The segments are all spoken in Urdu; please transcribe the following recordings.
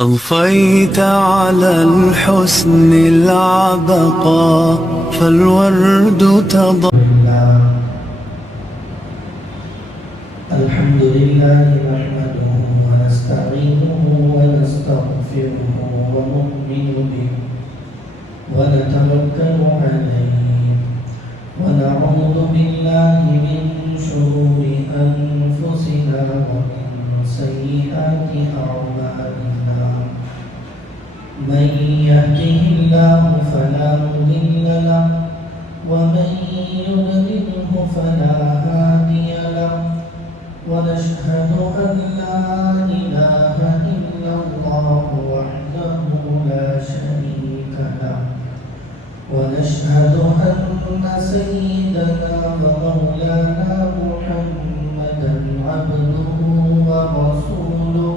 أضفيت على الحسن العبقى فالورد الحمد لله نحمده ونستعينه ونستغفره ونؤمن به ونتوكل عليه ونعوذ بالله من شرور أنفسنا ومن سيئات أعمالنا من يهده الله فلا مضل له ومن يضلله فلا هادي له ونشهد أن لا إله إلا الله وحده لا شريك له ونشهد أن سيدنا ومولانا محمدا عبده ورسوله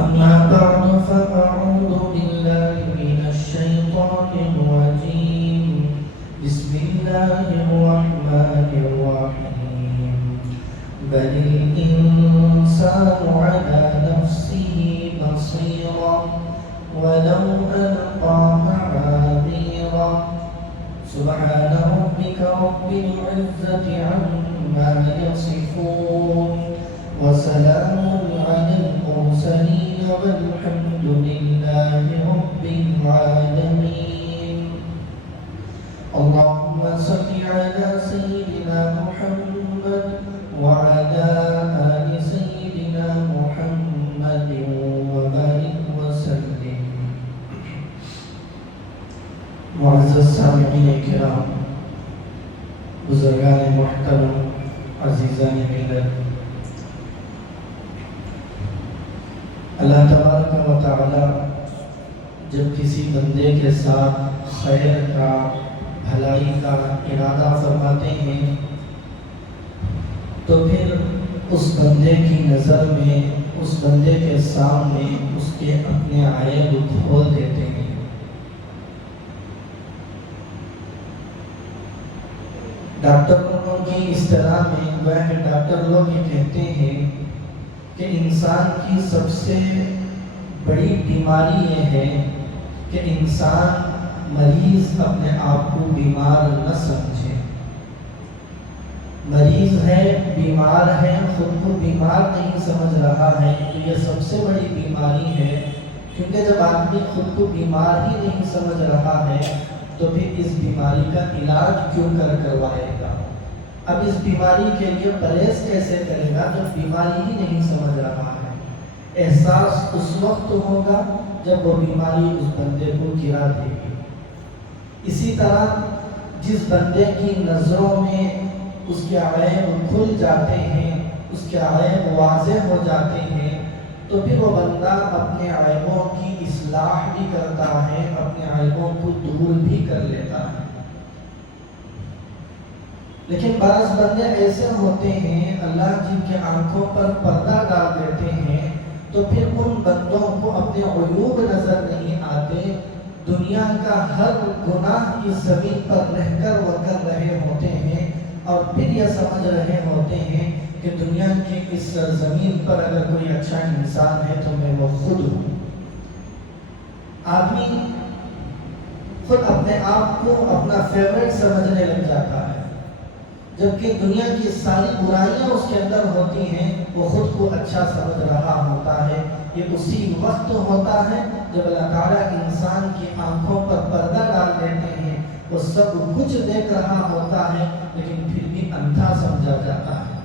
أما بعد فأعوذ بالله من الشيطان الرجيم بسم الله الرحمن الرحيم بل الإنسان على نفسه بصيرا ولو ألقى معاذيرا سبحان ربك رب العزة عما يصفون وسلام على المرسلين والحمد لله رب العالمين اللهم صل على سيدنا محمد وعلى آل سيدنا محمد وبارك وسلم معزز سامعین کرام بزرگان محترم عزیزان ملت اللہ تبارک و تعالی جب کسی بندے کے ساتھ خیر کا بھلائی کا ارادہ فرماتے ہیں تو پھر اس بندے کی نظر میں اس بندے کے سامنے اس کے اپنے عیب کھول دیتے ہیں۔ ڈاکٹر لوگوں کی اصطلاح میں ڈاکٹر لوگ یہ کہتے ہیں کہ انسان کی سب سے بڑی بیماری یہ ہے کہ انسان مریض اپنے آپ کو بیمار نہ سمجھے۔ مریض ہے، بیمار ہے، خود کو بیمار نہیں سمجھ رہا ہے، تو یہ سب سے بڑی بیماری ہے، کیونکہ جب آدمی خود کو بیمار ہی نہیں سمجھ رہا ہے تو پھر اس بیماری کا علاج کیوں کروائے گا؟ اب اس بیماری کے لیے پرہیز کیسے کرے گا جب بیماری ہی نہیں سمجھ رہا ہے؟ احساس اس وقت ہوگا جب وہ بیماری اس بندے کو گرا دے گی۔ اسی طرح جس بندے کی نظروں میں اس کے عیب کھل جاتے ہیں، اس کے عیب واضح ہو جاتے ہیں، تو پھر وہ بندہ اپنے عیبوں کی اصلاح بھی کرتا ہے، اپنے عیبوں کو دور بھی کر لیتا ہے۔ لیکن بعض بندے ایسے ہوتے ہیں اللہ جن کے آنکھوں پر پردہ ڈال دیتے ہیں تو پھر ان بندوں کو اپنے عیوب نظر نہیں آتے، دنیا کا ہر گناہ اس زمین پر رہ کر وہ کر رہے ہوتے ہیں اور پھر یہ سمجھ رہے ہوتے ہیں کہ دنیا کے اس زمین پر اگر کوئی اچھا انسان ہے تو میں وہ خود ہوں۔ آدمی خود اپنے آپ کو اپنا فیورٹ سمجھنے لگ جاتا ہے، جبکہ دنیا کی ساری برائیاں اس کے اندر ہوتی ہیں، وہ خود کو اچھا سمجھ رہا ہوتا ہے۔ یہ اسی وقت ہوتا ہے جب اللہ تعالیٰ انسان کی آنکھوں پر پردہ ڈال دیتے ہیں، وہ سب کچھ دیکھ رہا ہوتا ہے لیکن پھر بھی اندھا سمجھا جاتا ہے۔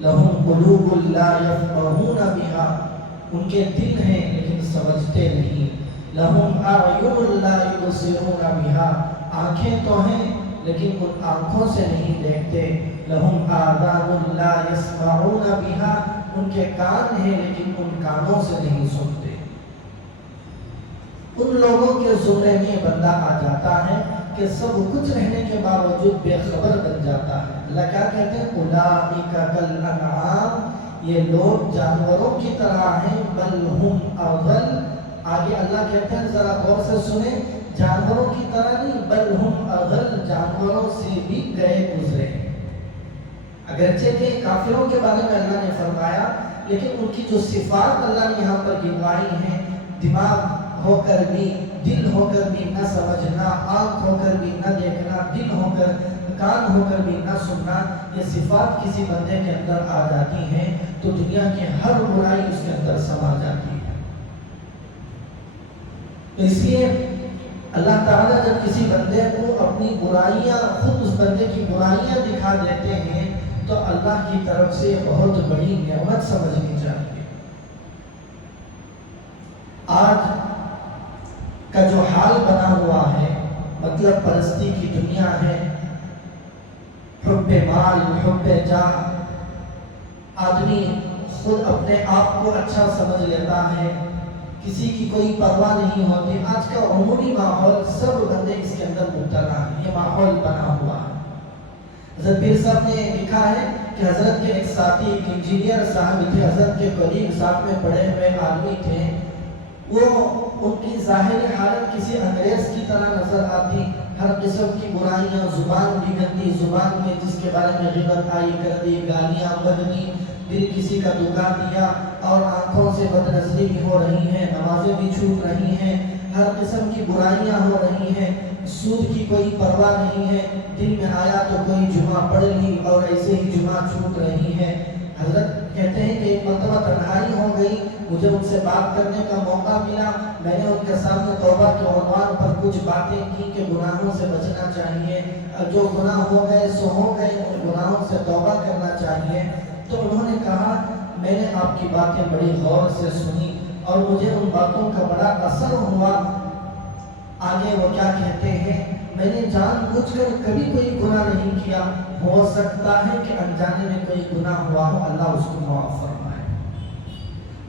لَهُمْ قُلُوبٌ لَا يَفْقَهُونَ بِهَا، ان کے دل ہیں لیکن سمجھتے نہیں۔ لَهُمْ أَعْيُنٌ لَا يُبْصِرُونَ بِهَا، آنکھیں تو ہیں لیکن ان آنکھوں سے نہیں دیکھتے۔ لَهُمْ آذَانٌ لَا يَسْمَعُونَ بِهَا، ان کے کان ہیں لیکن ان کانوں سے نہیں سنتے۔ ان لوگوں کے زمرے میں بندہ آ جاتا ہے کہ سب کچھ رہنے کے باوجود بے خبر بن جاتا ہے۔ اللہ کیا کہتے ہیں؟ اولئک کالانعام، یہ لوگ جانوروں کی طرح ہیں، بل ہم اضل، آگے اللہ کہتے ہیں ذرا غور سے سنیں، جانوروں کی طرح نہیں بل ہم اضل، جانوروں سے بھی گئے گزرے۔ اگرچہ کہ کافروں کے بارے میں اللہ نے فرمایا لیکن ان کی جو صفات اللہ نے یہاں پر گنوائی ہیں، دماغ ہو کر بھی، دل ہو کر بھی نہ سمجھنا، آنکھ ہو کر بھی نہ دیکھنا، دل ہو کر، کان ہو کر بھی نہ سننا، یہ صفات کسی بندے کے اندر آ جاتی ہیں تو دنیا کی ہر برائی اس کے اندر سما جاتی ہے۔ تو اس لیے اللہ تعالیٰ جب کسی بندے کو اپنی برائیاں، خود اس بندے کی برائیاں دکھا دیتے ہیں تو اللہ کی طرف سے بہت بڑی نعمت سمجھنی چاہیے۔ آج کا جو حال بنا ہوا ہے، مطلب پرستی کی دنیا ہے، حب مال، حب جاہ، آدمی خود اپنے آپ کو اچھا سمجھ لیتا ہے، کسی کی کوئی پرواہ نہیں ہوتی۔ آج کا عمومی ماحول سب بندے اس کے اندر مبتلا ہیں، یہ ماحول بنا ہوا ہے۔ حضرت پیر صاحب نے لکھا ہے کہ حضرت کے ایک ساتھی، ایک انجینئر صاحب تھے، حضرت کے قریب ساتھ میں پڑھے ہوئے آدمی تھے، وہ ان کی ظاہری حالت کسی انگریز کی طرح نظر آتی، ہر قسم کی برائیاں، زبان بھی گندی، زبان میں جس کے بارے میں غیبت آئی کر دی، گالیاں بدنی، دل کسی کا دکھا دیا، اور آنکھوں سے بد نظری بھی ہو رہی ہیں، نمازیں بھی چھوٹ رہی ہیں، ہر قسم کی برائیاں ہو رہی ہیں، سود کی کوئی پرواہ نہیں ہے، دل میں آیا تو کوئی جمعہ پڑھ لی اور ایسے ہی جمعہ چھوٹ رہی ہے۔ حضرت کہتے ہیں کہ ایک مرتبہ تنہائی ہو گئی، مجھے ان سے بات کرنے کا موقع ملا، میں نے ان کے سامنے توبہ کے عنوان پر کچھ باتیں کی کہ گناہوں سے بچنا چاہیے، جو گناہ ہو گئے سو ہو گئے، ان گناہوں سے توبہ کرنا چاہیے۔ تو انہوں نے کہا میں نے آپ کی باتیں بڑی غور سے سنی اور مجھے ان باتوں کا بڑا اثر ہوا۔ آگے وہ کیا کہتے ہیں، میں نے جان بوجھ کر کبھی کوئی گناہ نہیں کیا، ہو سکتا ہے کہ انجانے میں کوئی گناہ ہوا ہو، اللہ اس کو معاف فرمائے۔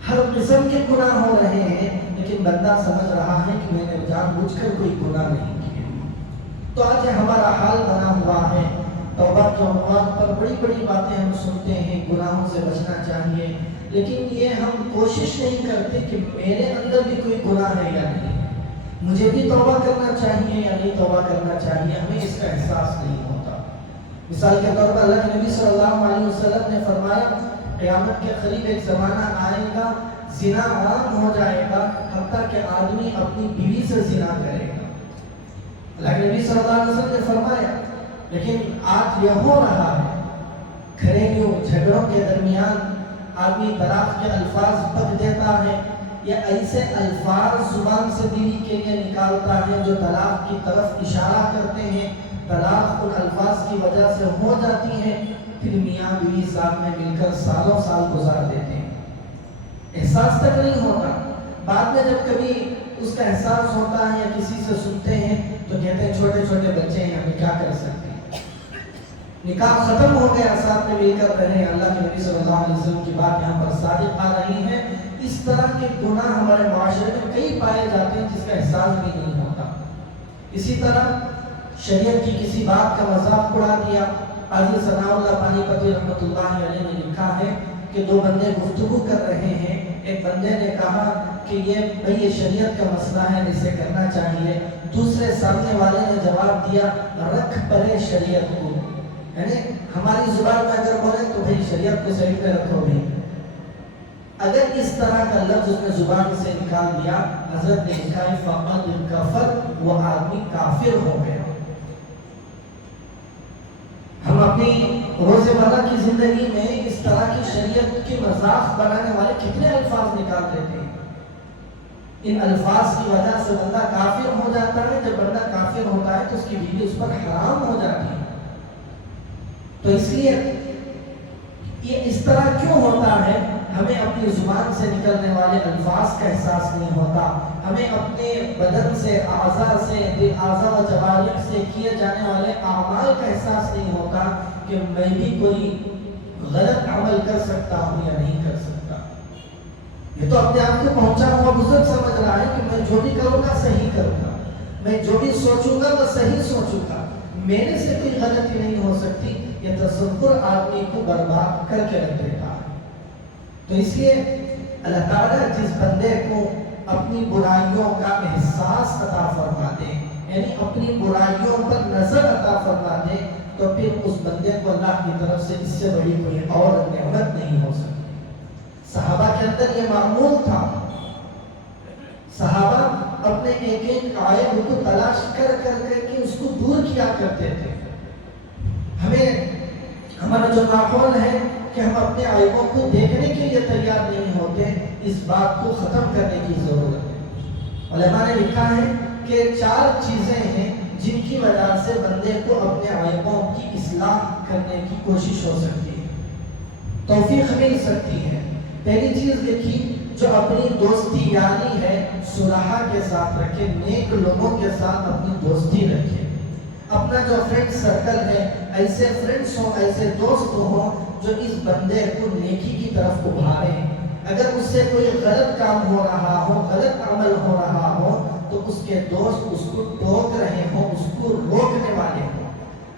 ہر قسم کے گناہ ہو رہے ہیں لیکن بندہ سمجھ رہا ہے کہ میں نے جان بوجھ کر کوئی گناہ نہیں کیا۔ تو آج ہمارا حال بنا ہوا ہے، توبہ کے عنوان پر بڑی بڑی باتیں ہم سنتے ہیں، گناہوں سے بچنا چاہیے، لیکن یہ ہم کوشش نہیں کرتے کہ میرے اندر بھی کوئی گناہ ہے یا نہیں، مجھے بھی توبہ کرنا چاہیے یا نہیں توبہ کرنا چاہیے، ہمیں اس کا احساس نہیں ہوتا۔ مثال کے طور پر اللہ کے نبی صلی اللہ علیہ وسلم نے فرمایا قیامت کے قریب ایک زمانہ آئے گا، زنا عام ہو جائے گا، حتیٰ کہ آدمی اپنی بیوی سے زنا کرے گا۔ اللہ کے نبی صلی اللہ علیہ وسلم نے فرمایا لیکن آج یہ ہو رہا ہے، گھریلو جھگڑوں کے درمیان آدمی طلاق کے الفاظ بک دیتا ہے یا ایسے الفاظ زبان سے بیوی کے لیے نکالتا ہے جو طلاق کی طرف اشارہ کرتے ہیں، طلاق ان الفاظ کی وجہ سے ہو جاتی ہے، پھر میاں بیوی ساتھ میں مل کر سالوں سال گزار دیتے ہیں، احساس تک نہیں ہوتا۔ بعد میں جب کبھی اس کا احساس ہوتا ہے یا کسی سے سنتے ہیں تو کہتے ہیں چھوٹے چھوٹے بچے ہیں، ہمیں کیا کر سکتے ہیں، نکاح ختم ہو گیا، ساتھ میں مل کر رہے۔ اللہ کے نبی صلی اللہ علیہ وسلم کی بات یہاں پر صادق آ رہی ہے۔ اس طرح کے گناہ ہمارے معاشرے میں کئی پائے جاتے ہیں جس کا احساس بھی نہیں ہوتا۔ اسی طرح شریعت کی کسی بات کا مذاق اڑا دیا۔ قاضی ثناء اللہ پانی پتی رحمۃ اللہ علیہ نے لکھا ہے کہ دو بندے گفتگو کر رہے ہیں، ایک بندے نے کہا کہ یہ شریعت کا مسئلہ ہے، اسے کرنا چاہیے، دوسرے سامنے والے نے جواب دیا رکھ پرے شریعت کو، یعنی ہماری زبان میں اگر بولیں تو بھائی شریعت کو صحیح پہ رکھو بھی۔ اگر اس طرح کا لفظ اس نے زبان سے نکال دیا، حضرت نے لکھا ہے فقط کفر، وہ آدمی کافر ہو گیا۔ ہم اپنی روزمرہ کی زندگی میں اس طرح کی شریعت کے مذاق بنانے والے کتنے الفاظ نکال دیتے ہیں، ان الفاظ کی وجہ سے بندہ کافر ہو جاتا ہے۔ جب بندہ کافر ہوتا ہے تو اس کی بیوی اس پر حرام ہو جاتی ہے۔ تو اس لیے یہ اس طرح کیوں ہوتا ہے، ہمیں اپنی زبان سے نکلنے والے الفاظ کا احساس نہیں ہوتا، ہمیں اپنے بدن سے، اعضاء سے، اعضاء و جوارح سے کیے جانے والے اعمال کا احساس نہیں ہوتا کہ میں بھی کوئی غلط عمل کر سکتا ہوں یا نہیں کر سکتا۔ یہ تو اپنے آپ کو پہنچا ہوا بزرگ سمجھ رہا ہے کہ میں جو بھی کروں گا صحیح کروں گا، میں جو بھی سوچوں گا وہ صحیح سوچوں گا، میرے سے کوئی غلطی نہیں ہو سکتی۔ یہ تصور آدمی کو برباد کر کے رکھ دیتا ہے۔ تو اس لیے اللہ تعالیٰ جس بندے کو اپنی برائیوں کا احساس عطا فرما دے، یعنی اپنی برائیوں پر نظر عطا فرما دے، تو پھر اس بندے کو اللہ کی طرف سے اس سے بڑی کوئی اور نعمت نہیں ہو سکتی۔ صحابہ کے اندر یہ معمول تھا. صحابہ اپنے ایک ایک عیب کو تلاش کر کے اس کو دور کیا کرتے تھے. ہمارا جو ماحول ہے کہ ہم اپنے عیبوں کو دیکھنے کے لیے تیار نہیں ہوتے، اس بات کو ختم کرنے کی ضرورت ہے. علماء نے لکھا ہے کہ 4 چیزیں ہیں جن کی وجہ سے بندے کو اپنے عیبوں کی اصلاح کرنے کی کوشش ہو سکتی ہے، توفیق مل سکتی ہے. پہلی چیز دیکھی، جو اپنی دوستی یاری ہے صلحاء کے ساتھ رکھے، نیک لوگوں کے ساتھ اپنی دوستی رکھے. اپنا جو فرینڈ سرکل ہے، ایسے فرینڈس ہوں، ایسے دوست ہوں جو اس بندے کو نیکی کی طرف ابھارے. اگر اس سے کوئی غلط کام ہو رہا ہو، غلط عمل ہو رہا ہو، تو اس کے دوست اس کو ٹوک رہے ہوں، اس کو روکنے والے ہوں.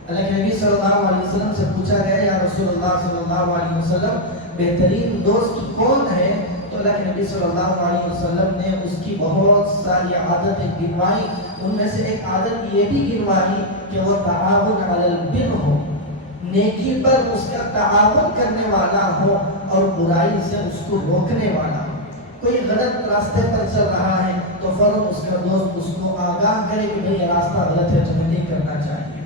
اللہ کے نبی صلی اللہ علیہ وسلم سے پوچھا گیا، یا رسول اللہ صلی اللہ علیہ وسلم بہترین دوست کون ہے؟ تو اللہ کے نبی صلی اللہ علیہ وسلم نے اس کی بہت ساری عادتیں گنوائی. ان میں سے ایک عادت یہ بھی گنوائی کہ وہ تعاون علی البر ہو، نیکی پر اس کا تعاون کرنے والا ہو اور برائی سے اس کو روکنے والا ہو. کوئی غلط راستے پر چل رہا ہے تو فوراً اس کا دوست اس کو آگاہ کرے کہ بھئی یہ راستہ غلط ہے، تمہیں نہیں کرنا چاہیے.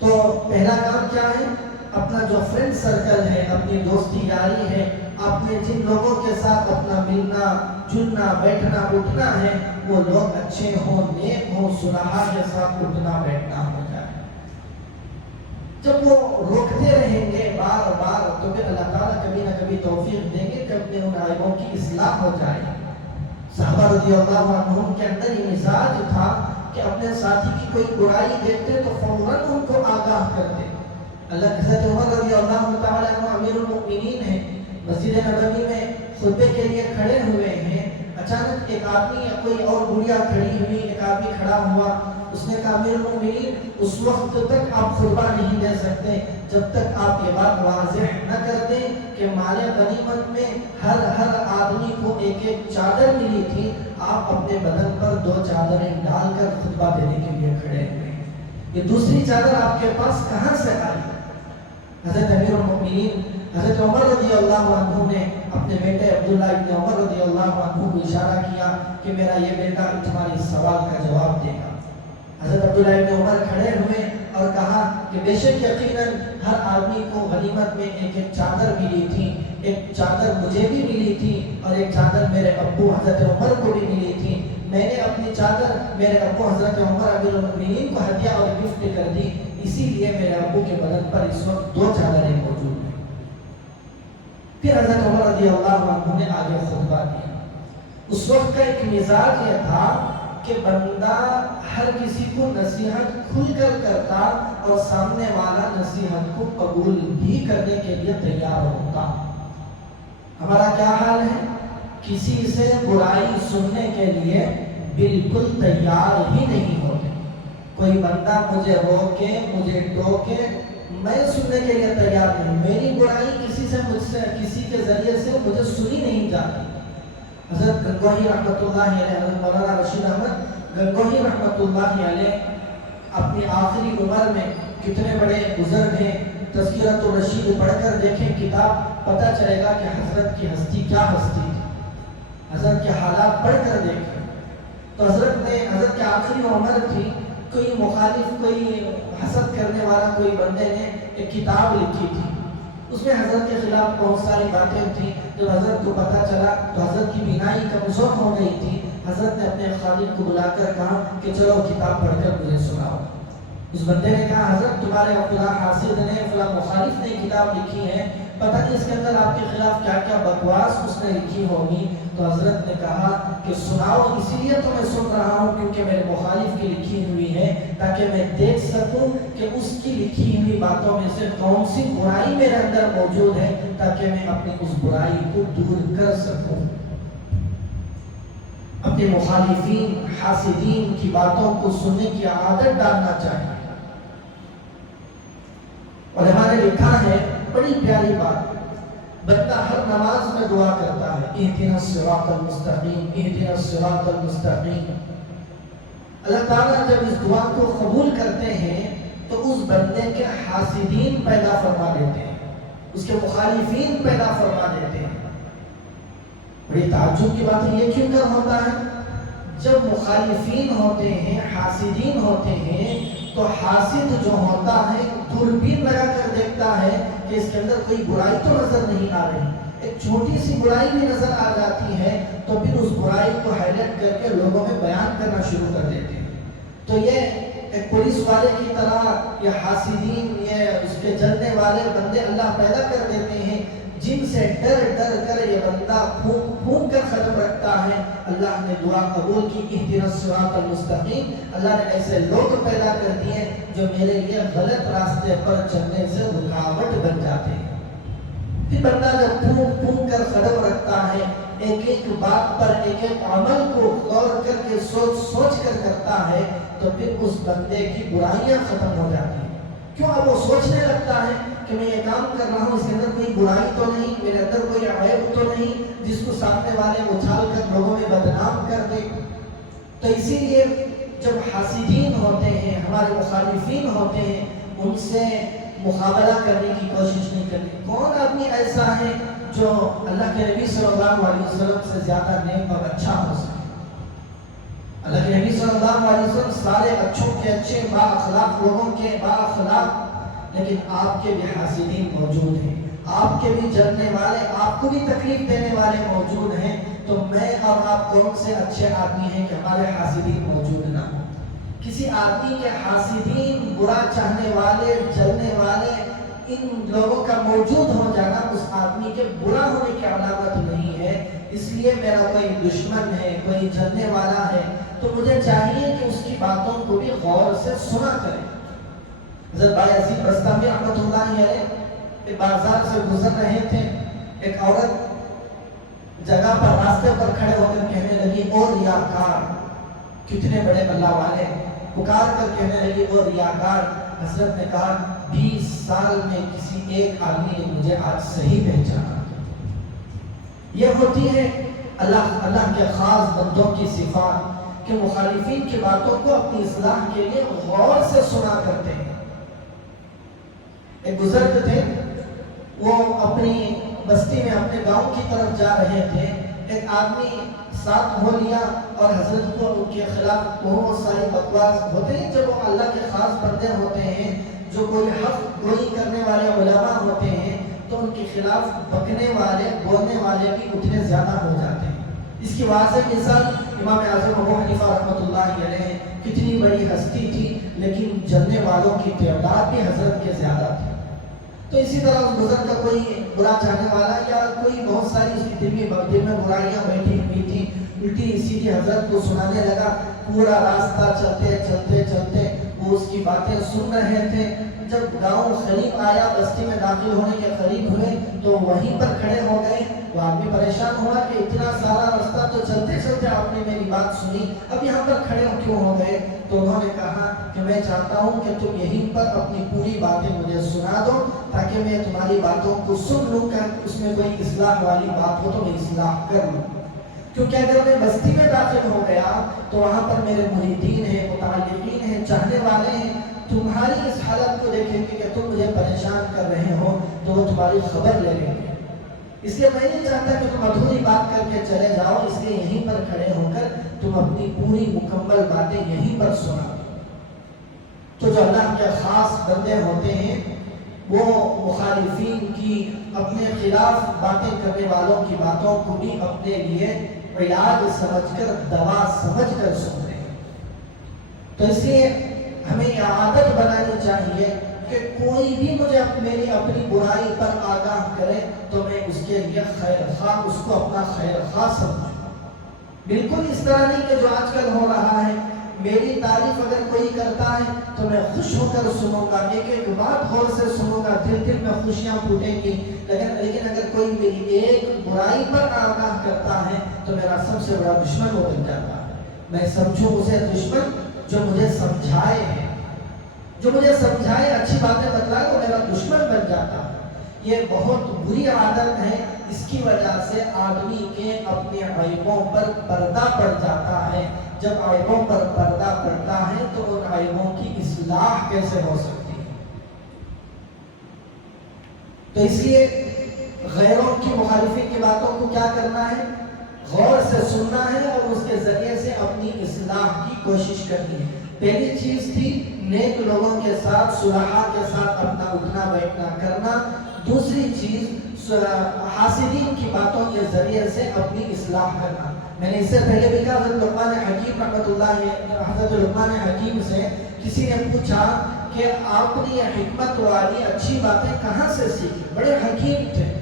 تو پہلا کام کیا ہے؟ اپنا جو فرینڈ سرکل ہے، اپنی دوستی یاری ہے، آپ نے جن لوگوں کے ساتھ اپنا ملنا جلنا بیٹھنا اٹھنا ہے، وہ لوگ اچھے ہوں، نیک ہوں، صلحاء کے ساتھ اٹھنا بیٹھنا ہو جائے. جب وہ روکتے رہیں گے بار بار تو پھر اللہ تعالیٰ کبھی نہ کبھی توفیق دیں گے کہ اپنے ان عیبوں کی اصلاح ہو جائے. صحابہ رضی اللہ عنہم کے اندر یہ مزاج تھا کہ اپنے ساتھی کی کوئی برائی دیکھتے تو فوراً ان کو آگاہ کرتے. اللہ کے حضرت عمر رضی اللہ تعالیٰ عنہ امیر المؤمنین ہیں، مسجد نبوی میں خطبے کے لیے کھڑے ہوئے ہیں. اچانک ایک آدمی یا کوئی اور گڑیا کھڑی ہوئی، ایک آدمی کھڑا ہوا. اس نے کہا، امیر المؤمنین اس وقت تک آپ خطبہ نہیں دے سکتے جب تک آپ یہ بات واضح نہ کر دیں کہ مال غنیمت میں ہر آدمی کو ایک ایک چادر ملی تھی. آپ اپنے بدن پر 2 چادریں ڈال کر خطبہ دینے کے لیے کھڑے ہوئے. یہ دوسری چادر آپ کے پاس کہاں سے آئی؟ حضرت امیر المؤمنین حضرت عمر رضی اللہ عنہ نے اپنے بیٹے عبداللہ ابن عمر رضی اللہ عنہ کو اشارہ کیا کہ میرا یہ بیٹا تمہاری سوال کا جواب دے گا. حضرت عبداللہ ابن عمر کھڑے ہوئے اور کہا کہ بے شک یقیناً ہر آدمی کو غنیمت میں ایک ایک چادر ملی تھی. ایک چادر مجھے بھی ملی تھی اور ایک چادر میرے ابو حضرت عمر کو بھی ملی تھی. میں نے اپنی چادر میرے ابو حضرت عمر امیر المؤمنین کو ہدیہ اور گفٹ کر دی، اسی لیے میرے ابو کے بدن پر اس وقت 2 چادریں موجود ہیں. پھر حضرت عمر رضی اللہ عنہ نے آگے خطبہ دیا. اس وقت کا ایک مزاج یہ تھا کہ بندہ ہر کسی کو نصیحت کھل کر کرتا اور سامنے والا نصیحت کو قبول بھی کرنے کے لیے تیار ہوتا. ہمارا کیا حال ہے؟ کسی سے برائی سننے کے لیے بالکل تیار ہی نہیں ہوتے. کوئی بندہ مجھے روکے، مجھے ٹوکے، میں سننے کے لیے تیار نہیں. میری برائی مجھ سے کسی کے ذریعے سے مجھے سنی نہیں جاتی. حضرت گنگوہی رحمۃ اللہ علیہ، حضرت مولانا رشید احمد گنگوہی رحمۃ اللہ علیہ اپنی آخری عمر میں کتنے بڑے بزرگ ہیں. تذکرۃ الرشید پڑھ کر دیکھیں کتاب، پتہ چلے گا کہ حضرت کی ہستی کیا ہستی تھی. حضرت کے حالات پڑھ کر دیکھیں تو حضرت کی آخری عمر تھی. کوئی مخالف، کوئی حسد کرنے والا کوئی بندے نے ایک کتاب لکھی تھی. اس میں حضرت کے خلاف بہت ساری باتیں تھیں. جب حضرت کو پتہ چلا تو حضرت کی بینائی کمزور ہو گئی تھی. حضرت نے اپنے خالق کو بلا کر کہا کہ چلو کتاب پڑھ کر مجھے سناؤ. اس بندے نے کہا، حضرت تمہارے فلاں حاسد نے، فلاں مخالف نے کتاب لکھی ہے، پتہ نہیں اس کے اندر آپ کے خلاف کیا کیا بکواس اس نے لکھی ہوگی. تو حضرت نے کہا کہ سناؤ، اسی لیے تو میں سن رہا ہوں کیونکہ میرے مخالف کی لکھی ہوئی ہے، تاکہ میں دیکھ سکوں کہ اس کی لکھی ہوئی باتوں میں سے کون سی برائی میرے اندر موجود ہے، تاکہ میں اپنی اس برائی کو دور کر سکوں. اپنے مخالفین، حاسدین کی باتوں کو سننے کی عادت ڈالنا چاہیے. اور ہمارے لکھا ہے بڑی پیاری بات، بندہ ہر نماز میں دعا کرتا ہے، اہدنا الصراط المستقیم، اہدنا الصراط المستقیم. اللہ تعالیٰ جب اس دعا کو قبول کرتے ہیں تو اس بندے کے حاسدین پیدا فرما دیتے ہیں، اس کے مخالفین پیدا فرما دیتے ہیں. بڑی تعجب کی بات ہے، یہ کیوں کر ہوتا ہے؟ جب مخالفین ہوتے ہیں، حاسدین ہوتے ہیں، تو حاسد جو ہوتا ہے دوربین لگا کر دیکھتا ہے کہ اس کے اندر کوئی برائی تو نظر نہیں آ رہی، ایک چھوٹی سی برائی بھی نظر آ جاتی ہے تو پھر اس برائی کو ہائی لائٹ کر کے لوگوں میں بیان کرنا شروع کر دیتے ہیں۔ تو یہ ایک پولیس والے کی طرح یہ حاسدین، یہ اس کے جلنے والے بندے اللہ پیدا کر دیتے ہیں جن سے ڈر ڈر کر یہ بندہ پھونک پھونک کر قدم رکھتا ہے۔ اللہ نے دعا قبول کی، اہدنا الصراط المستقیم، اللہ نے ایسے لوگ پیدا کر دیے جو میرے لیے غلط راستے پر چلنے سے رکاوٹ بن جاتے ہیں۔ پھر بندہ جب پھونک پھونک کر قدم رکھتا ہے، ایک ایک بات پر، ایک ایک عمل کو غور کر کے سوچ سوچ کر کرتا ہے، تو پھر اس بندے کی برائیاں ختم ہو جاتی ہیں۔ کیوں؟ اب وہ سوچنے لگتا ہے کہ میں یہ کام کر رہا ہوں، اس کے اندر کوئی برائی تو نہیں، میرے اندر کوئی عیب تو نہیں جس کو سامنے والے اچھال کر لوگوں میں بدنام کر دے۔ تو اسی لیے جب حاسدین ہوتے ہیں، ہمارے مخالفین ہوتے ہیں، ان سے مقابلہ کرنے کی کوشش نہیں کرنی۔ کون آدمی ایسا ہے جو اللہ کے نبی صلی اللہ علیہ وسلم سے زیادہ نیک اور اچھا ہو سکے؟ اللہ کے نبی صلی اللہ علیہ وسلم سارے اچھوں کے اچھے، با اخلاق لوگوں کے با اخلاق، لیکن آپ کے بھی حاسدین موجود ہیں، آپ کے بھی جلنے والے، آپ کو بھی تکلیف دینے والے موجود ہیں۔ تو میں اور آپ کون سے اچھے آدمی ہیں کہ ہمارے حاسدین موجود نہ ہوں؟ کسی آدمی کے حاسدین، برا چاہنے والے، جلنے والے، ان لوگوں کا موجود ہو جانا اس آدمی کے برا ہونے کی علامت نہیں ہے۔ اس لیے میرا کوئی دشمن ہے، کوئی جلنے والا ہے، تو مجھے چاہیے کہ اس کی باتوں کو بھی غور سے سنا کریں۔ حضرت بایزید بستامی رحمۃ اللہ علیہ ایک بازار سے گزر رہے تھے، ایک عورت جگہ پر راستے پر کھڑے ہو کر کہنے لگی، او ریاکار، کتنے بڑے اللہ والے، پکار کر کہنے لگی، او ریاکار۔ حضرت نے کہا 20 سال میں کسی ایک آدمی نے مجھے آج صحیح پہچانا۔ یہ ہوتی ہے اللہ کے خاص بندوں کی صفات کہ مخالفین کی باتوں کو اپنی اصلاح کے لیے غور سے سنا کرتے ہیں۔ ایک بزرگ تھے، وہ اپنی بستی میں اپنے گاؤں کی طرف جا رہے تھے، ایک آدمی ساتھ ہو لیا اور حضرت کو ان کے خلاف بہت ساری بکواس ہوتے ہیں۔ جب وہ اللہ کے خاص بندے ہوتے ہیں، جو کوئی حق گوئی کرنے والے علماء ہوتے ہیں، تو ان کے خلاف بکنے والے، بولنے والے بھی اتنے زیادہ ہو جاتے ہیں۔ اس کی واضح مثال امام اعظم ابو حنیفہ رحمۃ اللہ علیہ، کتنی بڑی ہستی تھی لیکن جلنے والوں کی تعداد بھی حضرت کے زیادہ تھی۔ تو اسی طرح اس بزرگ کا کوئی برا چاہنے والا یا کوئی بہت ساری اس کی دل میں برائیاں بیٹھی ہوئی تھی، الٹی سیدھی حضرت کو سنانے لگا۔ پورا راستہ چلتے چلتے چلتے وہ اس کی باتیں سن رہے تھے۔ جب گاؤں قریب آیا، بستی میں داخل ہونے کے قریب ہوئے تو وہیں پر کھڑے ہو گئے۔ وہ آدمی پریشان ہوا کہ اتنا سارا راستہ تو چلتے چلتے آپ نے میری بات سنی، اب یہاں پر کھڑے کیوں ہو گئے؟ تو انہوں نے کہا کہ میں چاہتا ہوں کہ تم یہیں پر اپنی پوری باتیں مجھے سنا دو تاکہ میں تمہاری باتوں کو سن لوں، کہ اس میں کوئی اصلاح والی بات ہو تو میں اصلاح کر لوں۔ کیونکہ اگر میں بستی میں داخل ہو گیا تو وہاں پر میرے مریدین ہیں، متعلقین ہیں، چاہنے والے ہیں، تمہاری اس حالت کو دیکھیں گے کہ تم مجھے پریشان کر رہے ہو تو وہ تمہاری خبر لے لیں گے۔ اس لیے میں نہیں چاہتا کہ تم ادھوری بات کر کے چلے جاؤ، اس لیے یہیں پر کھڑے ہو کر تم اپنی پوری مکمل باتیں یہیں پر سنا۔ تو جو اللہ کے خاص بندے ہوتے ہیں وہ مخالفین کی، اپنے خلاف باتیں کرنے والوں کی باتوں کو بھی اپنے لیے علاج سمجھ کر، دوا سمجھ کر سنتے ہیں۔ تو اس لیے ہمیں یہ عادت بنانی چاہیے کہ کوئی بھی مجھے میری اپنی برائی پر آگاہ کرے تو میں اس کے لیے خیر خواہ، اس کو اپنا خیر خواہ سمجھوں۔ بالکل اس طرح نہیں کہ جو آج کل ہو رہا ہے، میری تعریف اگر کوئی کرتا ہے تو میں خوش ہو کر سنوں گا، ایک ایک بات غور سے سنوں گا، دل میں خوشیاں پھوٹیں گی، لیکن اگر کوئی میری ایک برائی پر آگاہ کرتا ہے تو میرا سب سے بڑا دشمن وہ بن جاتا ہے۔ میں سمجھوں اسے دشمن جو مجھے سمجھائے ہے، جو مجھے سمجھائے، اچھی باتیں بتلائے، وہ میرا دشمن بن جاتا ہے۔ یہ بہت بری عادت ہے، اس کی وجہ سے آدمی کے اپنے عیبوں پر پردہ پڑ جاتا ہے۔ جب عیبوں پر پردہ پڑتا ہے تو ان عیبوں کی اصلاح کیسے ہو سکتی ہے؟ تو اس لیے غیروں کی مخالفین کی باتوں کو کیا کرنا ہے؟ غور سے سننا ہے اور اس کے ذریعے سے اپنی اصلاح کی کوشش کرنی ہے۔ پہلی چیز تھی نیک لوگوں کے ساتھ، صلحاء کے ساتھ اپنا اٹھنا بیٹھنا کرنا۔ دوسری چیز حاسدین کی باتوں کے ذریعے سے اپنی اصلاح کرنا۔ میں نے اس سے پہلے بھی کہا، حضرت لقمان حکیم رحمۃ اللہ، حضرت لقمان حکیم سے کسی نے پوچھا کہ آپ نے یہ حکمت والی اچھی باتیں کہاں سے سیکھی؟ بڑے حکیم تھے،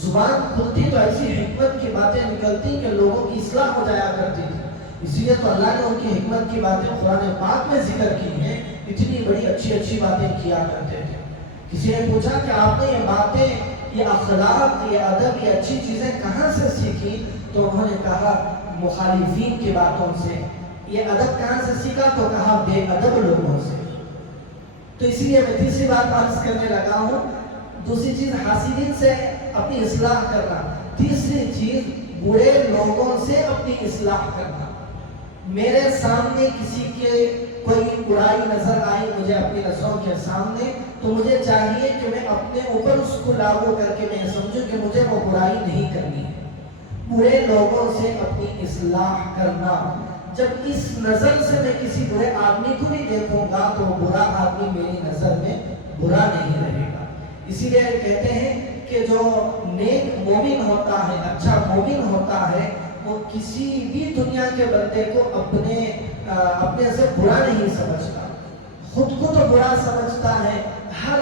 زبان کھلتی تو ایسی حکمت کی باتیں نکلتی کہ لوگوں کی اصلاح ہو جایا کرتی تھی۔ اسی لیے تو اللہ نے ان کی حکمت کی باتیں قرآن پاک میں ذکر کی ہیں، اتنی بڑی اچھی اچھی باتیں کیا کرتے تھے۔ کسی نے پوچھا کہ آپ نے یہ باتیں، یہ اخلاق، یہ ادب، یہ اچھی چیزیں کہاں سے سیکھی؟ تو انہوں نے کہا مخالفین کی باتوں سے۔ یہ ادب کہاں سے سیکھا؟ تو کہا بے ادب لوگوں سے۔ تو اسی لیے میں تیسری بات عرض کرنے لگا ہوں، دوسری چیز حاسدین سے اپنی اصلاح کرنا، تیسری چیز برے لوگوں سے اپنی اصلاح کرنا۔ میرے سامنے کسی کے کوئی برائی نظر آئی مجھے اپنی نظروں کے سامنے، تو مجھے چاہیے کہ میں اپنے اوپر اس کو لاگو کر کے میں سمجھوں کہ مجھے وہ برائی نہیں کرنی ہے۔ برے لوگوں سے اپنی اصلاح کرنا۔ جب اس نظر سے میں کسی برے آدمی کو بھی دیکھوں گا تو وہ برا آدمی میری نظر میں برا نہیں رہے گا۔ اسی لیے کہتے ہیں کہ جو نیک مومن ہوتا ہے، اچھا مومن ہوتا ہے، وہ کسی بھی دنیا کے بندے کو اپنے سے برا نہیں سمجھتا، خود کو تو برا سمجھتا ہے، ہر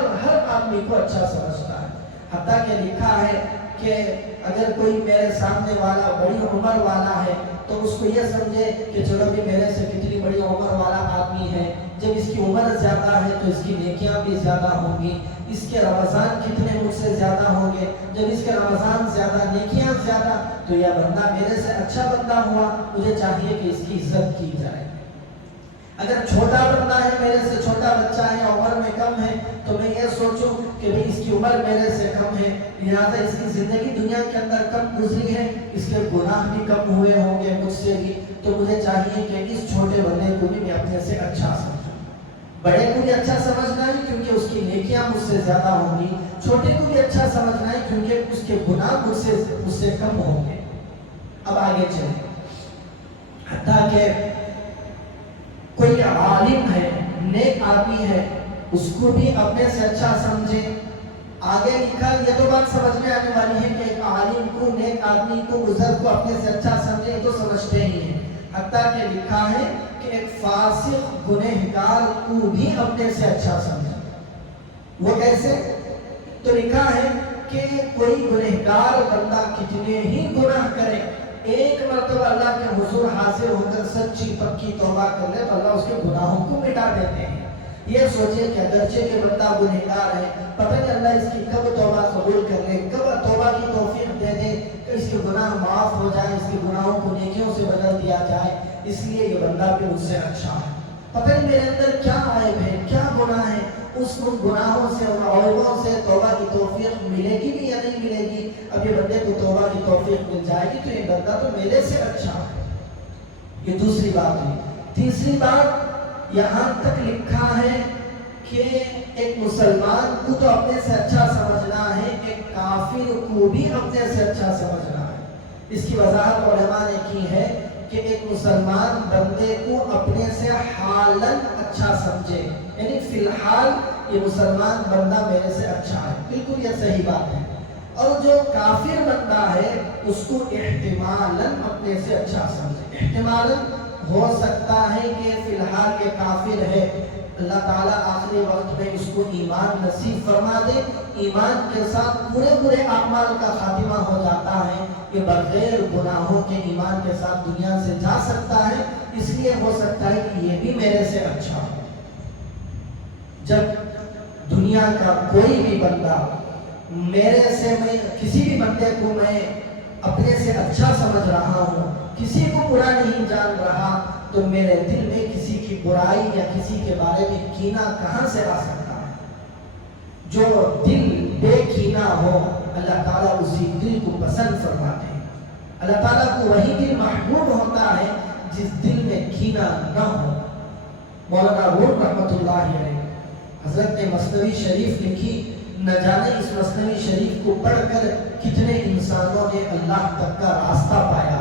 آدمی کو اچھا سمجھتا ہے۔ حتیٰ کہ لکھا ہے کہ اگر کوئی میرے سامنے والا بڑی عمر والا ہے تو اس کو یہ سمجھے کہ چلو بھی میرے سے کتنی بڑی عمر والا آدمی ہے، جب اس کی عمر زیادہ ہے تو اس کی نیکیاں بھی زیادہ ہوں گی، اس کے رمضان کتنے مجھ سے زیادہ ہوں گے، جب اس کے رمضان زیادہ، نیکیاں زیادہ، تو یہ بندہ میرے سے اچھا بندہ ہوا، مجھے چاہیے کہ اس کی عزت کی جائے۔ اگر چھوٹا بندہ ہے، میرے سے چھوٹا بچہ ہے، عمر میں کم ہے، تو میں یہ سوچوں کہ بھئی اس کی عمر میرے سے کم ہے، لہٰذا اس کی زندگی دنیا کے اندر کم گزری ہے، اس کے گناہ بھی کم ہوئے ہوں گے مجھ سے بھی، تو مجھے چاہیے کہ اس چھوٹے بندے کو بھی میں اپنے سے اچھا سمجھوں۔ بڑے کو بھی اچھا سمجھنا ہے کیونکہ اس کی نیکیاں مجھ سے زیادہ ہوں گی، چھوٹے کو بھی اچھا سمجھنا ہے کیونکہ اس کے گناہ مجھ سے کم ہوں گے۔ اب آگے چلیں، حتیٰ کہ کوئی عالم ہے، نیک آدمی ہے، اس کو بھی اپنے سے اچھا سمجھے۔ آگے لکھا، یہ تو بات سمجھ میں آنے والی ہے کہ ایک عالم کو، نیک آدمی کو، بزرگ کو اپنے سے اچھا سمجھے، یہ تو سمجھتے ہی ہیں۔ حتیٰ کہ لکھا ہے کہ ایک فاسق گنہگار کو بھی اپنے سے اچھا سمجھے۔ وہ کیسے؟ تو لکھا ہے کہ کوئی گنہگار بندہ کتنے ہی گناہ کرے، ایک مرتبہ اللہ کے حضور حاضر ہو کر سچی پکی توبہ کر لے تو اللہ اس کے گناہوں کو مٹا دیتے ہیں۔ یہ سوچے کہ اگرچہ کہ بندہ گنہگار ہے، پتہ نہیں اللہ اس کی کب توبہ قبول کر لے، کب توبہ کی توفیق دے دے کہ اس کے گناہ معاف ہو جائے، اس کے گناہوں کو نیکیوں سے بدل دیا جائے، اس لیے یہ بندہ بھی مجھ سے اچھا ہے۔ پتہ نہیں میرے اندر کیا عیب ہے، کیا گناہ ہے، اس گناہوں سے، ان عیبوں سے توبہ کی توفیق ملے گی بھی یا نہیں ملے گی؟ اب یہ بندے کو توبہ کی توفیق مل جائے گی تو یہ بندہ تو میرے سے اچھا ہے۔ یہ دوسری بات ہے۔ تیسری بات، یہاں تک لکھا ہے کہ ایک مسلمان کو تو اپنے سے اچھا سمجھنا ہے، ایک کافر کو بھی اپنے سے اچھا سمجھنا ہے۔ اس کی وضاحت علماء نے کی ہے کہ ایک مسلمان بندے کو اپنے سے حالاً اچھا سمجھے، یعنی فی الحال یہ مسلمان بندہ میرے سے اچھا ہے، بالکل یہ صحیح بات ہے۔ اور جو کافر بندہ ہے اس کو احتمالاً اپنے سے اچھا سمجھے۔ احتمالاً ہو سکتا ہے کہ فی الحال یہ کافر ہے، اللہ تعالیٰ آخری وقت میں اس کو ایمان نصیب فرما دے، ایمان کے ساتھ پورے اعمال کا خاتمہ ہو جاتا ہے، یہ بغیر گناہوں کے ایمان کے ساتھ دنیا سے جا سکتا ہے، اس لیے ہو سکتا ہے کہ یہ بھی میرے سے اچھا ہو۔ جب دنیا کا کوئی بھی بندہ میرے سے، میں کسی بھی بندے کو میں اپنے سے اچھا سمجھ رہا ہوں، کسی کو برا نہیں جان رہا، تو میرے دل میں کسی کی برائی یا کسی کے بارے میں کینہ کہاں سے آ سکتا ہے؟ جو دل بے کینہ ہو اللہ تعالیٰ اسی دل کو پسند فرماتے ہیں۔ اللہ تعالیٰ کو وہی دل محبوب ہوتا ہے جس دل میں کینہ نہ ہو۔ مولانا روم رحمۃ اللہ علیہ حضرت نے مثنوی شریف لکھی، نہ جانے اس مثنوی شریف کو پڑھ کر کتنے انسانوں نے اللہ تک کا راستہ پایا۔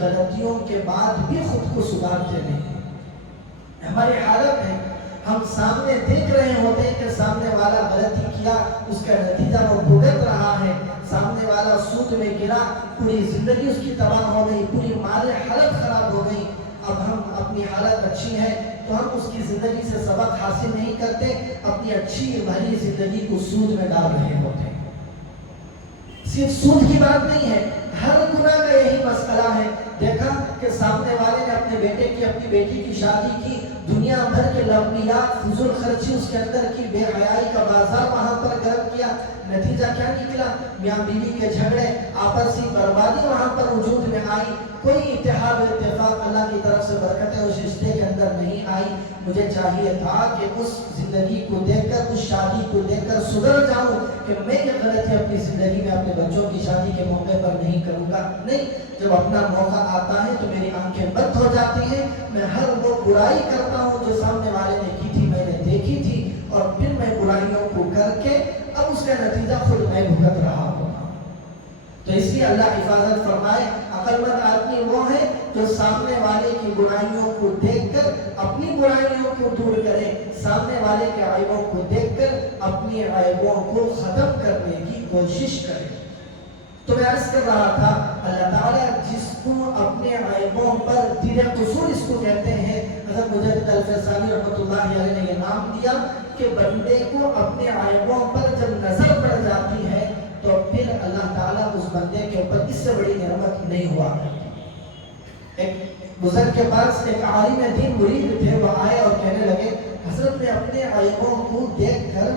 غلطیوں کے بعد بھی خود کو سدھارتے نہیں. ہماری حالت ہے ہم سامنے دیکھ رہے ہوتے ہیں کہ سامنے والا غلطی کیا، اس کا نتیجہ وہ بھگت رہا ہے. سامنے والا سود میں گرا، پوری زندگی اس کی تباہ ہو گئی، پوری مال حالت خراب ہو گئی. اب ہم اپنی حالت اچھی ہے تو ہم اس کی زندگی سے سبق حاصل نہیں کرتے، اپنی اچھی بھلی زندگی کو سود میں ڈال رہے ہوتے ہیں. صرف سود کی بات نہیں ہے، ہر گناہ کا یہی مسئلہ ہے. دیکھا کہ سامنے والے نے اپنے بیٹے کی اپنی بیٹی کی شادی کی، دنیا بھر کے لغویات، فضول خرچی اس کے اندر کی، بے حیائی کا بازار وہاں پر گرم کیا. نتیجہ کیا نکلا؟ میاں بیوی کے جھگڑے، آپسی بربادی وہاں پر وجود میں آئی. کوئی اتحاد اتفاق اللہ کی طرف سے برکتیں اس رشتے کے اندر نہیں آئی. مجھے چاہیے تھا کہ اس زندگی کو دیکھ کر، اس شادی کو دیکھ کر سدھر جاؤں کہ میں یہ غلطی اپنی زندگی میں اپنے بچوں کی شادی کے موقع پر نہیں کروں گا. نہیں، جب اپنا موقع آتا ہے تو میری آنکھیں بند ہو جاتی ہیں. میں ہر وہ برائی کرتا ہوں جو سامنے والے نے کی تھی، میں نے دیکھی تھی، اور پھر میں برائیوں کو کر کے اب اس کا نتیجہ خود میں بھگت رہا ہوں. تو اس لیے اللہ حفاظت فرمائے. عقل مند آدمی وہ ہے جو سامنے والے کی برائیوں کو دیکھ کر اپنی برائیوں کو دور کرے، سامنے والے کے عیبوں کو دیکھ کر اپنی عیبوں کو ختم کرنے کی کوشش کرے. تو میں عرض کر رہا تھا، اللہ تعالیٰ جس کو اپنے عیبوں پر دیر قصور اس کو کہتے ہیں، حضرت مجدد الفیضانی رحمۃ اللہ علیہ نے یہ نام دیا کہ بندے کو اپنے عیبوں پر جب نظر پڑ جاتی ہے تو پھر اللہ تعالیٰ اس بندے کے اوپر اس سے بڑی نعمت نہیں ہوا. ایک بزرگ کے پاس ایک عالم دین مرید تھے، وہ آئے اور کہنے لگے، حضرت میں اپنے عیبوں کو دیکھ کر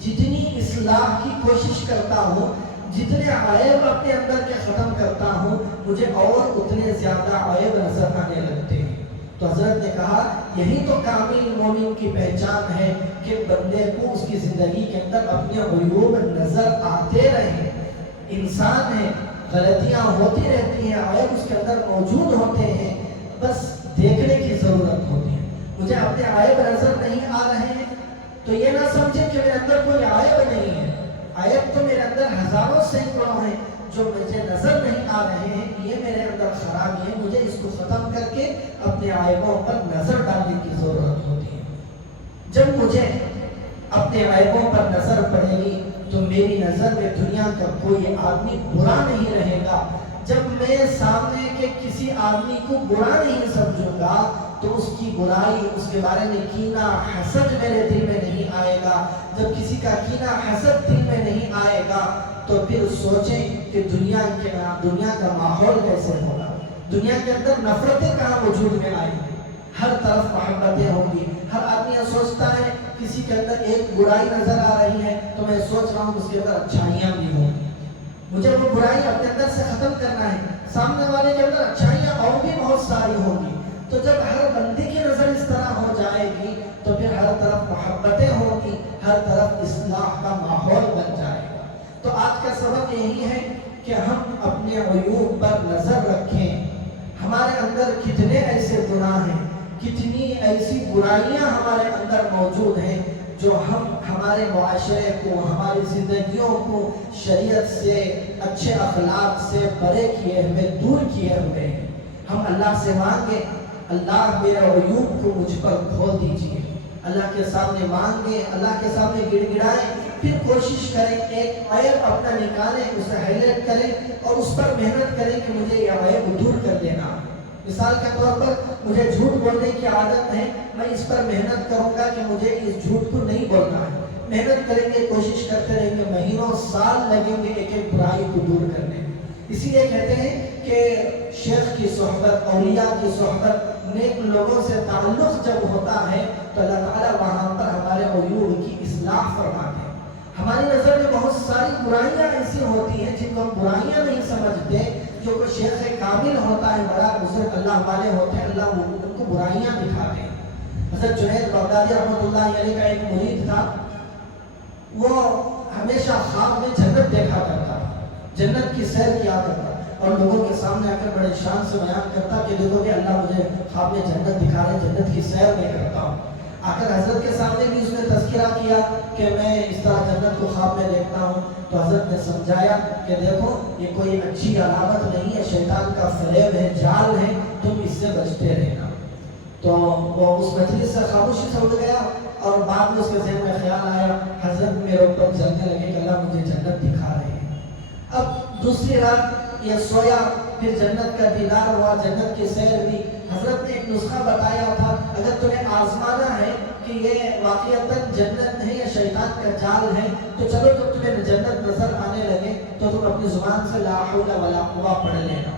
جتنی اصلاح کی کوشش کرتا ہوں، جتنے عیب اپنے اندر کے ختم کرتا ہوں، مجھے اور اتنے زیادہ عیب نظر آنے لگتے ہیں. تو حضرت نے کہا یہی تو کامل مومن کی پہچان ہے کہ بندے کو اس کی زندگی کے اندر اپنے عیوب نظر آتے رہیں. انسان ہے، غلطیاں ہوتی رہتی ہیں، عیب اس کے اندر موجود ہوتے ہیں، بس دیکھنے کی ضرورت ہوتی ہے. مجھے اپنے عیب نظر نہیں آ رہے ہیں تو یہ نہ سمجھے کہ میرے اندر کوئی عیب نہیں ہے. عیب تو میرے اندر ہزاروں سینکڑوں ہیں، جو مجھے نظر نہیں آ رہے ہیں یہ میرے اندر خرابی ہے. مجھے اس کو ختم کر کے اپنے عیبوں پر نظر ڈالنے کی ضرورت ہوتی ہے. جب مجھے اپنے عیبوں پر نظر پڑے گی تو میری نظر میں دنیا کا کوئی آدمی برا نہیں رہے گا. جب میں سامنے کے کسی آدمی کو برا نہیں سمجھوں گا تو اس کی برائی، اس کے بارے میں کینہ حسد میرے دل میں نہیں آئے گا. جب کسی کا کینہ حسد دل میں نہیں آئے گا تو پھر سوچیں کہ دنیا کا ماحول کیسے ہوگا. دنیا کے اندر نفرتیں کہاں وجود میں آئیں گی، ہر طرف محبتیں ہوں گی. ہر آدمی یہ سوچتا ہے کسی کے اندر ایک برائی نظر آ رہی ہے تو میں سوچ رہا ہوں اس کے اندر اچھائیاں بھی ہوں گی. مجھے وہ برائی اپنے اندر سے ختم کرنا ہے. سامنے والے کے اندر اچھائیاں اور بھی بہت ساری ہوں گی. تو جب ہر بندے کی نظر اس طرح ہو جائے گی تو پھر ہر طرف محبتیں ہوں گی، ہر طرف اصلاح کا ماحول بن جائے گا. تو آج کا سبق یہی ہے کہ ہم اپنے عیوب پر نظر رکھیں. ہمارے اندر کتنے ایسے گناہ ہیں، کتنی ایسی برائیاں ہمارے اندر موجود ہیں جو ہم ہمارے معاشرے کو، ہماری زندگیوں کو شریعت سے، اچھے اخلاق سے پرے کیے ہوئے، دور کیے ہوئے ہیں. ہم اللہ سے مانگیں، اللہ میرے عیوب کو مجھ پر کھول دیجیے. اللہ کے سامنے مانگیں، اللہ کے سامنے گڑ گڑائیں، پھر کوشش کریں ایک عیب اپنا نکالیں، اسے ہائی لائٹ کریں اور اس پر محنت کریں کہ مجھے یہ عیب دور کر دینا. مثال کے طور پر مجھے جھوٹ بولنے کی عادت ہے، میں اس پر محنت کروں گا کہ مجھے اس جھوٹ کو نہیں بولنا ہے. محنت کریں گے، کوشش کرتے رہیں گے، مہینوں سال لگیں گے ایک ایک برائی کو دور کرنے. اسی لیے کہتے ہیں کہ شیخ کی صحبت، اولیاء کی صحبت، نیک لوگوں سے تعلق جب ہوتا ہے تو اللہ تعالیٰ وہاں پر ہمارے عیوب کی اصلاح فرماتے ہیں. ہماری نظر میں بہت ساری برائیاں ایسی ہوتی ہیں جن کو ہم برائیاں نہیں سمجھتے. جو کوئی شیخ کامل ہوتا ہے، بڑا بزرگ اللہ والے ہوتے ہیں، اللہ ان کو برائیاں دکھاتے ہیں. حضرت جنید بغدادی رحمۃ اللہ علیہ کا ایک مرید تھا، وہ ہمیشہ خواب میں جنت دیکھا کرتا، جنت کی سیر کیا کرتا اور لوگوں کے سامنے آ کر بڑے شان سے بیان کرتا کہ دیکھو کہ اللہ مجھے خواب میں جنت دکھا رہے، جنت کی سیر میں کرتا ہوں. آخر حضرت کے سامنے بھی اس نے تذکرہ کیا کہ میں اس طرح جنت کو خواب میں دیکھتا ہوں، تو حضرت نے سمجھایا کہ دیکھو یہ کوئی اچھی علامت نہیں ہے، شیطان کا فریب ہے، جال ہے، تم اس سے بچتے رہنا۔ تو وہ اس مجلس سے خاموشی سے اٹھ گیا، اور بعد میں اس کے ذہن میں خیال آیا، حضرت میرے اوپر جلنے لگے کہ اللہ مجھے جنت دکھا رہے ہیں۔ اب دوسری رات یہ سویا، پھر جنت کا دیدار ہوا، جنت کی سیر ہوئی۔ حضرت نے ایک نسخہ بتایا تھا، اگر تمہیں آزمانا ہے کہ یہ واقعتاً جنت ہے یا شیطان کا جال ہے، تو چلو جب تمہیں جنت نظر آنے لگے تو تم اپنی زبان سے لا حول ولا قوہ پڑھ لینا۔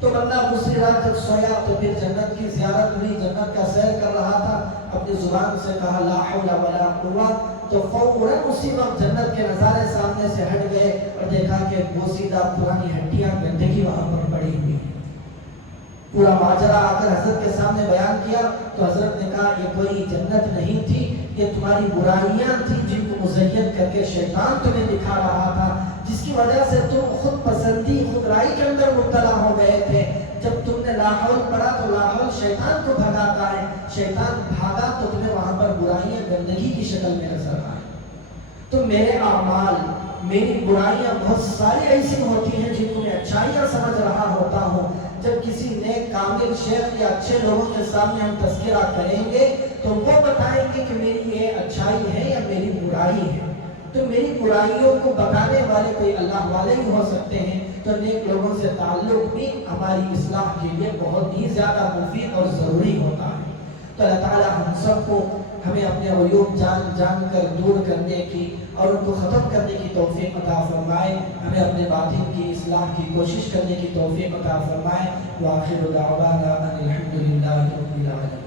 تو بندہ دوسری رات جب سویا تو پھر جنت کی زیارت ہوئی، جنت کا سیر کر رہا تھا، اپنی زبان سے کہا لا حول ولا قوہ، تو فوراً اسی وقت جنت کے نظارے سامنے سے ہٹ گئے اور دیکھا کہ بوسیدہ پرانی ہڈیاں، گندگی وہاں پر پڑی ہوئی۔ پورا ماجرا آ کر حضرت کے سامنے بیان کیا تو حضرت نے کہا یہ کوئی جنت نہیں تھی، یہ تمہاری برائیاں تھیں جن کو مزین کر کے شیطان تمہیں دکھا رہا تھا، جس کی وجہ سے تم خود پسندی، خود رائی کے اندر مبتلا ہو گئے تھے۔ جب تم نے لا حول پڑھا تو لا حول شیطان کو بھگاتا ہے، شیطان بھاگا تو تمہیں وہاں پر برائیاں گندگی کی شکل میں نظر آئے۔ تو میرے اعمال، میری برائیاں بہت ساری ایسی ہوتی ہیں جن کو میں اچھائیاں سمجھ رہا ہوتا ہوں۔ جب کسی نیک کامل شیخ یا اچھے لوگوں کے سامنے ہم تذکرہ کریں گے تو وہ بتائیں گے کہ میری یہ اچھائی ہے یا میری برائی ہے۔ تو میری برائیوں کو بتانے والے کوئی اللہ والے ہی ہو سکتے ہیں، تو نیک لوگوں سے تعلق بھی ہماری اصلاح کے لیے بہت ہی زیادہ مفید اور ضروری ہوتا ہے۔ تو اللہ تعالیٰ ہم سب کو، ہمیں اپنے عیوب جان کر دور کرنے کی اور ان کو ختم کرنے کی توفیق عطا فرمائے، ہمیں اپنے باطن کی اصلاح کی کوشش کرنے کی توفیق عطا فرمائے۔ وآخر دعوانا ان الحمد للہ رب العالمین۔